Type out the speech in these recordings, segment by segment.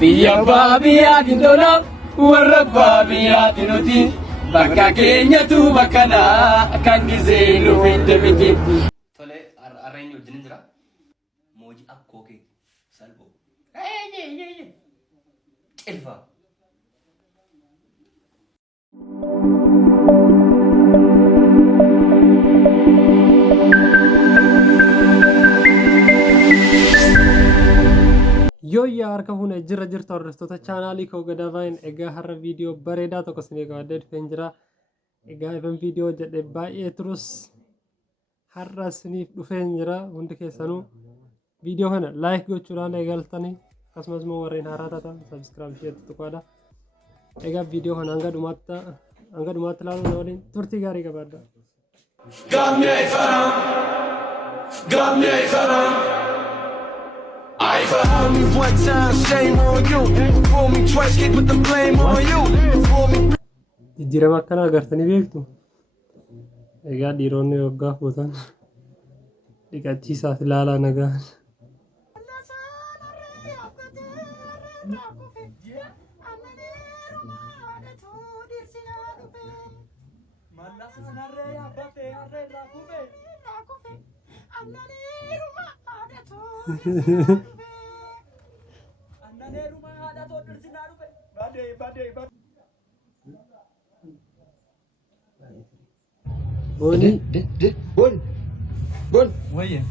Biyya baabiyaatiin tola warra baabiyaatiin bakka keenyatu bakkana kan gisee nuuf hin deebiti. Tole arreenyi wajjin jira. Mooji akkoo kee salphoo. Cilfa. Yoyya harka fuune jirra jirtu hordoftoota chaanaalii koo Gadaabayin egaa har'a viidiyoo bareedaa tokko isinii qabadhee dhufeen jira. Egaa ifan viidiyoo jedhe baay'ee turus har'a isiniif dhufeen jira. Hundi keessanuu viidiyoo kana laayik gochuudhaan eegaltanii akkasumas immoo warreen haaraa taatan sabskiraayib isheetti tuqaadha. Egaa viidiyoo kana hanga dhumaatti ilaaluun waliin turtii gaarii qabaadha. I fool me one time, shame on you. Fool me twice, get with the blame on you. Fool me. Jijjiirama akkanaa agartanii beektu. Egaa dhiironni waggaa fuutan dhiqachiisaaf ilaalaa nagaan. Bon. Wayya.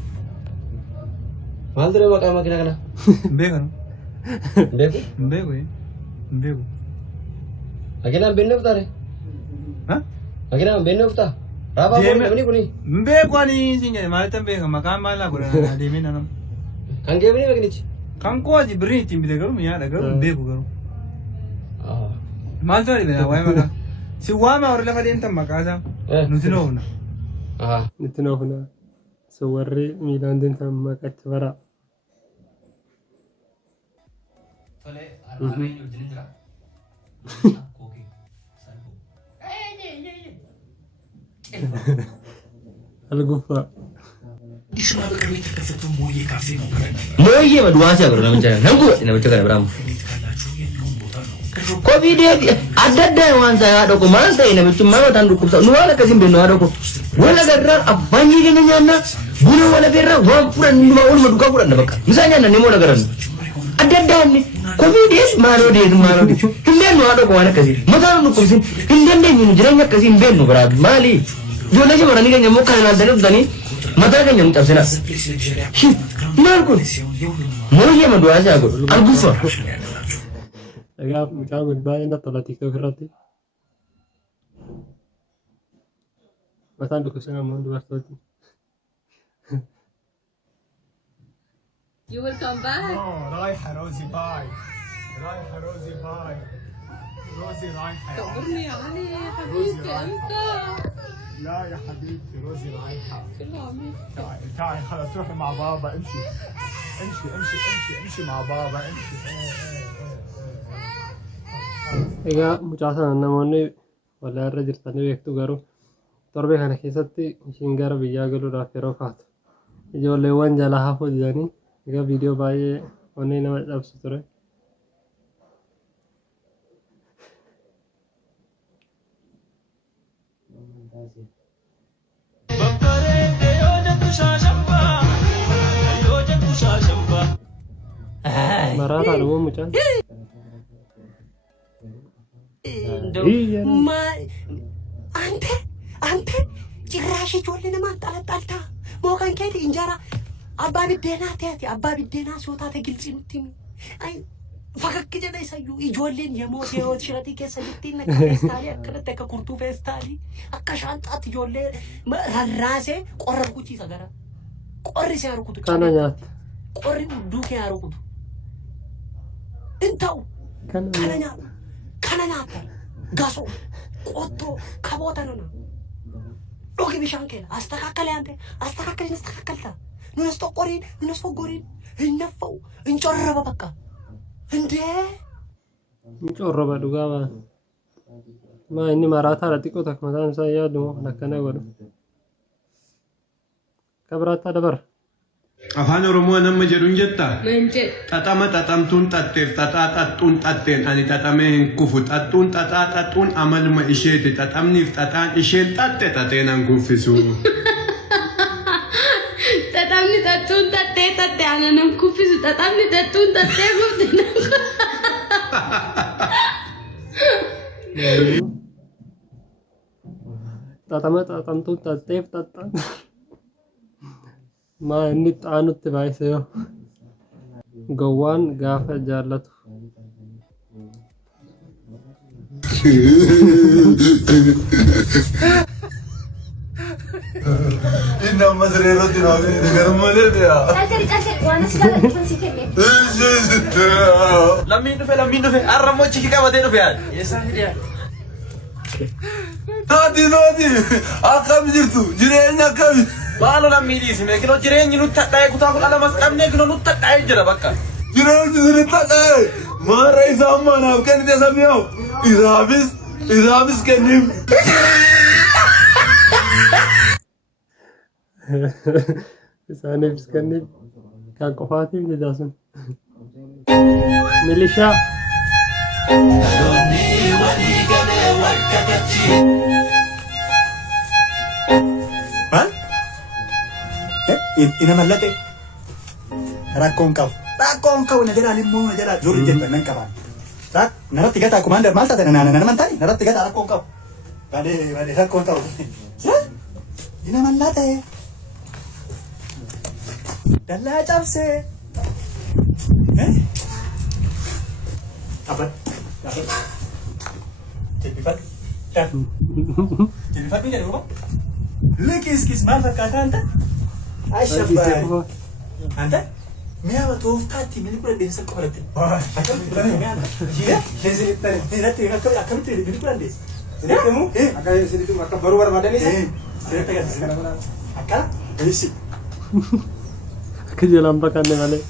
Maal ture maqaa makiinaa kana? Beekan. Beeku? Beeku. Beeku. Makiinaan beeknuuf taare? Ha? Makiinaan beeknuuf taa? Raabaa foon namni kuni? Beeku ani siin jedhe maalitti beekan maqaan maal laa godhan adeemee nanam. Kan geemini makinichi? Kan kooti birrii ittiin bite garuu mi'aadha garuu beeku garuu. Maal ta'e dha waa'ee maqaa? Si waama warri lafa deemtan maqaa isaa nuti noofna. Nuti noofna. So warri miilaan deemtan maqacha bara. Tole arreenyi wajjin jira. Akkoo kee salphoo. Alguffaa. Mooyyee maduwaasi agaruu namicha kana. Namicha kana biraamu. Kophii deebi adda addaa waan isaa dhaqu maal ta'e namichummaa mataan dhukkubsa nu waan akkasiin beeknu haa dhaqu wala garraa affaanyii keenya nyaanna buna wala beerraa waan fudhannu numa olma dhugaa fudhanna bakka misaa nyaanna ni moona garannu adda addaa inni kophii dees maaloo dees hin beeknu haa dhaqu waan akkasii mataan dhukkubsin hin dandeenyu jireenya akkasii hin beeknu biraa maali ijoollee shamarranii keenya immoo kan ilaaltanii dhuftanii mataa keenya nu cabsina maal kun mooyyee maduwaasi haa godhu alguffa. Egaa mucaan kun baay'ee natti tola TikTok irratti. Mataan dhukkubsan ammoo dubartooti. You will come back. رايحة روزي باي. رايحة روزي باي. روزي رايحة. تأمرني علي يا حبيبتي أنت. لا يا حبيبتي روزي رايحة. كله عميق. تعالي خلاص روحي مع بابا امشي. امشي مع بابا امشي. Egaa mucaa sana namoonni walaa irra jirtanii beektu garuu torbee kana keessatti ishiin gara biyyaa galuudhaaf yeroo kaatu ijoolleewwan jalaa hafuu didanii egaa viidiyoo baay'ee onnee nama cabsu ture. Maraataa dhumoo mucaan. አንተ ጭራሽ ጆልን ማንጠለጠልታ ሞቀን ከት እንጀራ አባ ቢደና ተያት አባ ቢደና ሶታ ተግልጽ ምትሚ አይ ፈከክ ጀደ ሰዩ ኢጆልን የሞት ህይወት ሽረቲ ከሰልቲን ከፌስታሊ አከለተ ከኩርቱ ፌስታሊ አከሻንጣት ጆሌ ራሴ ቆረብኩቺ ሰገራ ቆሪ ሲያርኩት ካናኛት ቆሪ ዱከ ያርኩት እንታው ካናኛት ጋሶ ቆቶ ከቦታ ነው ዶክ ቢሻንከ አስተካከለ አንተ አስተካከልታ ንስቶ ቆሪን ንስቶ ጎሪን እነፈው እንጮረበ በቃ እንዴ እንጮረበ ዱጋባ ማይኒ ማራታ ለጥቆ ተከመታን ሳያ ደሞ ለከነ ወደ ከብራታ ደበር Afaan Oromoo nama jedhuun jetta? Manjee. Xaxama xaxamtuun xaxxeef xaxaa xaxxuun xaxxeen ani xaxamee hin kufu xaxxuun xaxaa xaxxuun amaluma isheeti xaxamniif xaxaan isheen xaxxe xaxeen an kuffisu. Xaxamni xaxxuun xaxxee aanan kuffisu xaxamni xaxxuun xaxxee kuffisu. xaxama xaxamtuun xaxxeef xaxxaan maa inni xaanutti baay'ise yoo gowwaan gaafa jaallatu Inna masreeroti noofi garmalee dha. Lammiin dhufe arramoo chiki qabatee dhufe yaad. Eessaa fidiyaa? Naati akkam jirtu jireenya akkami? Maalo lammii dhiisime kinoo jireenyi nutti hadhaa'e kutaa kudha lamas qabnee kinoo nutti hadhaa'e jira bakka. Jireenyi nutti hadhaa'e maara isaan maanaaf kennite sabiyoo isaafis kenniif. isaaniifis kenniif kan qofaatiif jedhaa sun milishaa Maal? Ina mallate rakkoon qabu na jedhaan immoo na jedhaa jiru jettan nan qabaan. Naratti gataa kumaandar maal taate nama mantaani naratti gataa rakkoon qabu. Baadee rakkoon qabu. Ina mallate dallaa cabsee. Abad. Jilbifat. Jilbifat ni jedhu Likis maal fakkaata anta? Ashabbaay. Anta? Mi'a tooftaatti mini kudha deemsa qofaatti. Akkamitti mini kudha deemsa? Sirriittamu? Akka baruu barbaadanis? Sirriitta agarsiisa. Akka? Eessi. akka jalaan baqanne malee.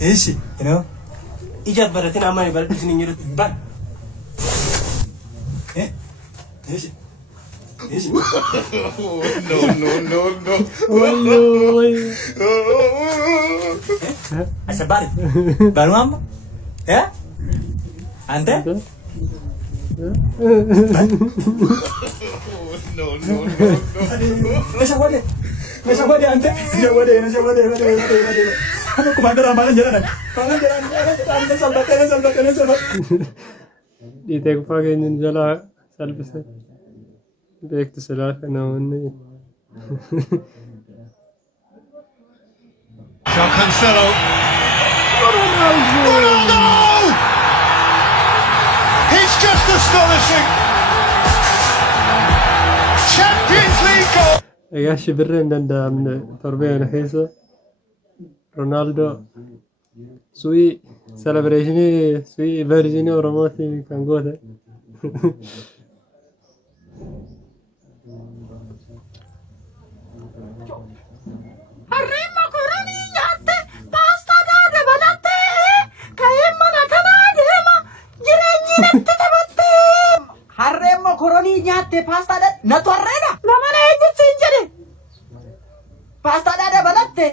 Eessi. Ija baratin amma baradhisin hin jedhu ban. Eessi. Eessi. No. Asabari. Baru amma? Ya? Ante? No. Nasa wade ante. Nasa wade. Ano kumandar amalan jalan. Salbat. Dhiitee kufaa keenyan jalaa salphise beektu silaa namoonni. Cancelo. Ronaldo! He's just astonishing. Champions League goal. Egaa shibirree hin danda'amne torbee kana keessa Ronaldo su'ii celebreeshinii su'ii verziinii Oromootiin kan goote. Harreen makoronii nyaatte paastaadhaan dabalatte ka'ee mana kanaa deema jireenyi natti taphatte. Harreen makoronii nyaatte paastaadhaan natu harreedha. Nama na eeggisiin jedhe paastaadhaan dabalatte.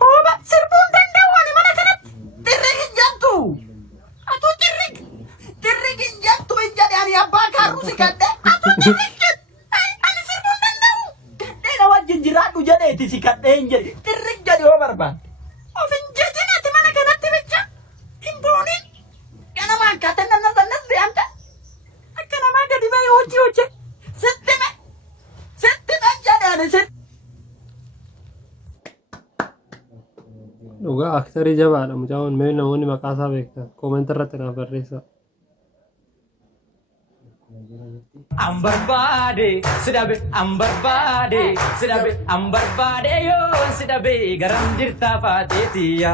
Hooba sirbuun danda'uun mana kanatti xirrig hin jettu. Atu xirrig hin jettu hin jedhe ani abbaa kaaruu si gadhe atu xirrig jettu. Ani sirbuun danda'u. Gadhee na wajjin jiraadhu jedheeti si gadhee hin jedhe xirrig jedhe yoo barbaade. Of hin jedhin ati mana kanatti bicha hin boonin. Ganamaan kaatee nannas deemte. Akka namaa gadi ba'e hojii. Sitti jedhe ani sitti. Dhugaa aktarii jabaadha mucaan mee namoonni maqaa isaa beektan koomenti irratti naaf barreessaa. Ambarbaade yoo sidabe garam jirta faateetiya.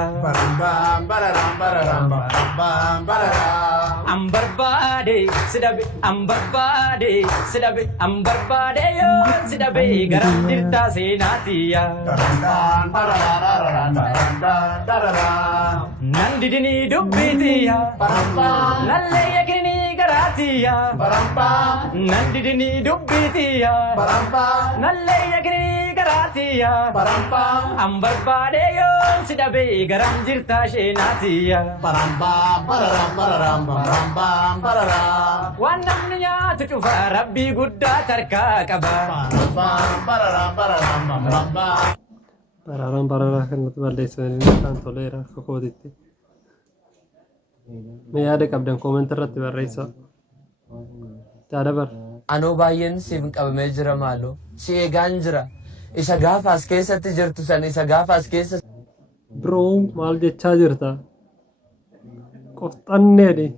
Ambarbaade yoo sidabe garam jirta seenaatiya. Nan didini dubbitiya. Nallee yakini gara garaatiya barampa nandidini dubbitiya barampa nalle yagni garaatiya barampa ambarbaade yon sidabe garam jirta sheenatiya barampa bararam bararam barampa barara wanamnya tucufa rabbi gudda tarka qaba barampa bararam bararam barampa Pararan kan balleessan kan toleera kokooditti. Mee yaada qabdan koomentii irratti barreessaa. Daadabar. Anoo baay'een siif qabamee jira maaloo si eegaan jira isa gaafa as keessatti jirtu san isa gaafa as keessa. Biroo maal jechaa jirta? Qofxanneedhi.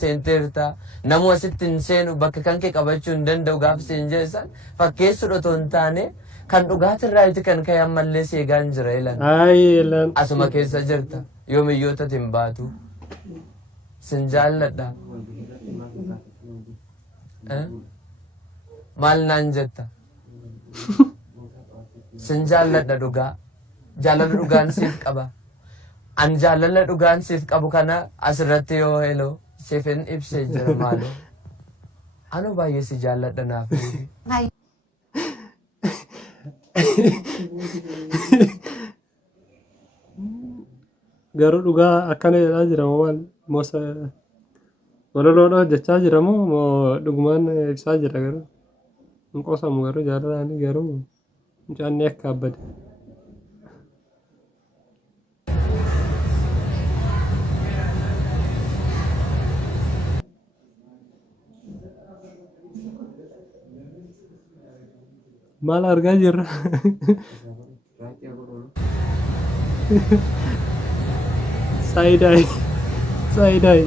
Seenteerta namuu asitti hin seenu bakka kan kee qabachuu hin danda'u gaafa seen jeessan fakkeessudha otoo hin taane kan dhugaatirraa itti kan ka'e ammallee si eegaan jira ilan. Asuma keessa jirta yoomiyyoota hin baatu. Sin jaalladha. Maal naan jetta? Sin jaalladha dhugaa. Jaalala dhugaan siif qaba. An jaalala dhugaan siif qabu kana asirratti yoo heloo siif hin ibsee jira maaloo. Anoo baay'ee si jaalladha naaf. Garuu dhugaa akkana jedhaa jira moo maal? Mosa waloloodha hojjechaa jira moo dhugumaan ibsaa jira garuu? Hin qosamu garuu jaalalaani garuu mucaanni akka abbade. Maal argaa jirra? Saidai.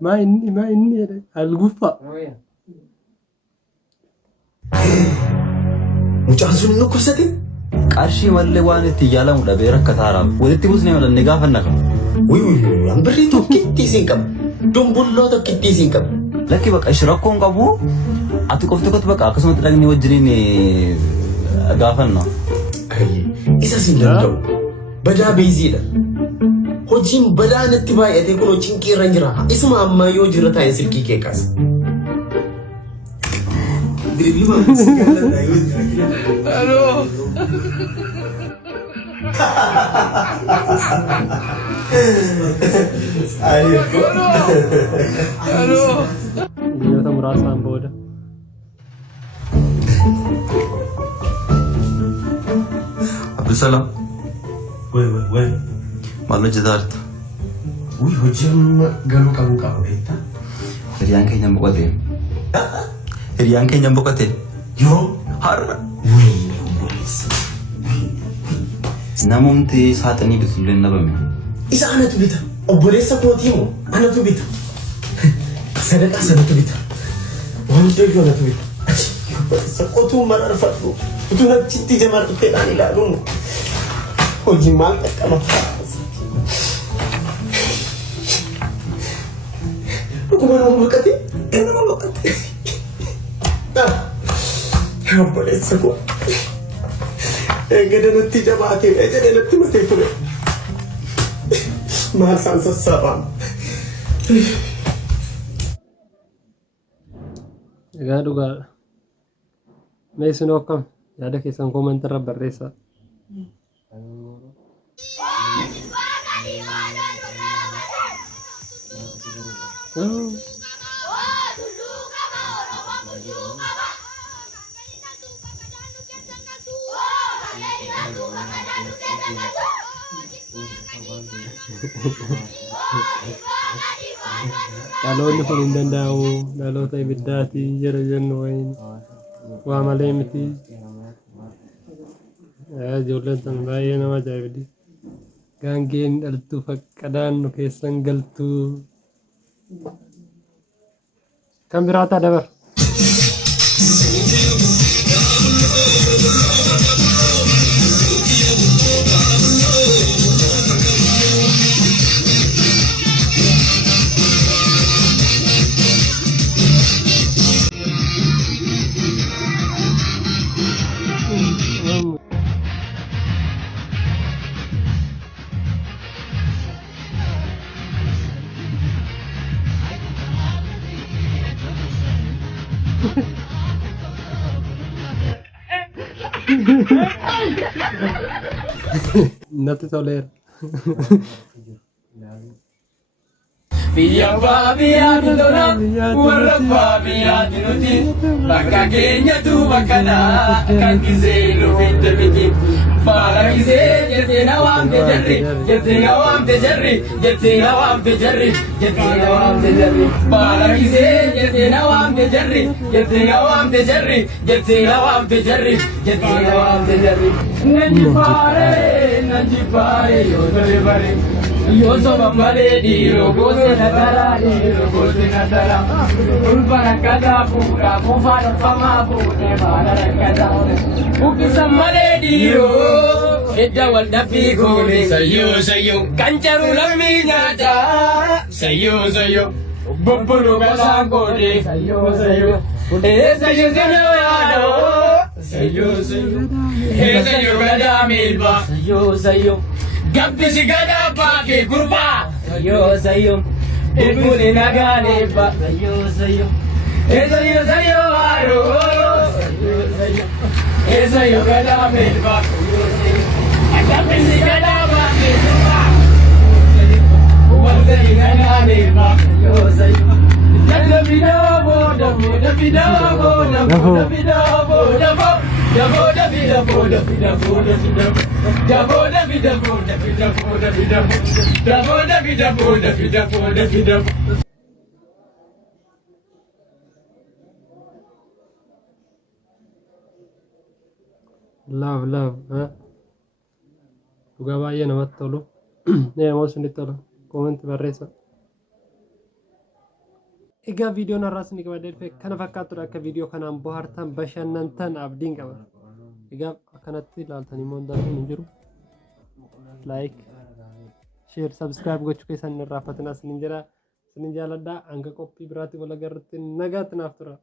Ma inni alguffa. Mucaan sun inni kursate qarshii mallee waan itti yaalamu dhabee rakkataaraaf walitti busnee malanne gaafanna qaba. Wuy ambirrii tokkitti isin qaba. Dumbulloo tokkitti isin qaba. Lakki baqa shirakkoon qabu ati qofti qotu baqa akkasumatti dhagni wajjiniin gaafanna. Isa sin danda'u badaa beeziidha. Hojiin badaa natti baay'atee kun hojiin qeerra jira. Isuma ammaa yoo jirra taa'ee silkii kee kaasa. Biyyoota muraasaan booda. Abdulsalam. Wai. Maal hojjetaa jirta? Hojii amma galuu qabu qaba beektaa? Hiriyaan keenya boqote. Hiriyaan keenya boqote. Yoo har'a. obboleessa. Namumti saaxanii bitullee nabame. Isa anatu bita. Obboleessa kootii moo anatu bita. Sadaqaa sanatu bita. Wantoota anatu bita. Obboleessa kootuu mararfadhu. Utuu achitti jamarratteedhaan ilaaluun hojii maal qaqqaba. Dhuguma nama mul'ate. Nama mul'ate. Obboleessa koo. Eegada natti jabaatee ejjete natti matee ture. Maal isaan sassaabaan. Egaa dhugaadha. Mee isin akkam yaada keessan koomentii irra barreessaa. Dhaloonni kun hin danda'amu dhaloota ibiddaati jira jennu wayin waa malee miti. Ijoolleen tan baay'ee nama ajaa'ibdi. Gaangeen dhaltuu faqqadaan nu keessan galtuu. Kan biraataa dabar. natti toleera. Biyya baabiyyaa tola warra baabiyyaa nuti bakka keenyatu bakkanaa kan gisee lufidde miti. Baala gisee jettee na waamte jarri jettee na waamte jarri jettee na waamte jarri jettee na waamte jarri. Baala gisee jettee na waamte jarri jettee na waamte jarri jettee na waamte jarri jettee na waamte jarri. Nanji faare yoo tole bare. Yo sono maledi, rogosi natarali, rogosi natara. Ulfana kada pura, mufana fama pura, mana kada. Ukisa maledi yo, edda walda figure. Sayo, kancharu lammi nyata. Sayo, bubulu kasangode. Sayo, sayo yado. Sayo, sayo kada milba. Sayo. Gabbisi gada baake gurba sayo ibuni nagane ba sayo aro sayo gada melba gabbisi gada baake gurba wanda nagane ba sayo Love, dhugaa baay'ee namatti tolu. Namoota isinitti tola. Koomenti barreessa. Egaa viidiyoon har'aas ni qabadee dhufe kana fakkaatudha. Akka viidiyoo kanaan bohaartan bashannantan abdiin qaba. Egaa akkanatti ilaaltanii immoo darbuun hin jiru. Like, share, subscribe gochuu keessan hin irraanfatinaa isiniin jedha. Isiniin jaaladhaa. Hanga qophii biraatti wal agarrutti nagaatti naaf tura.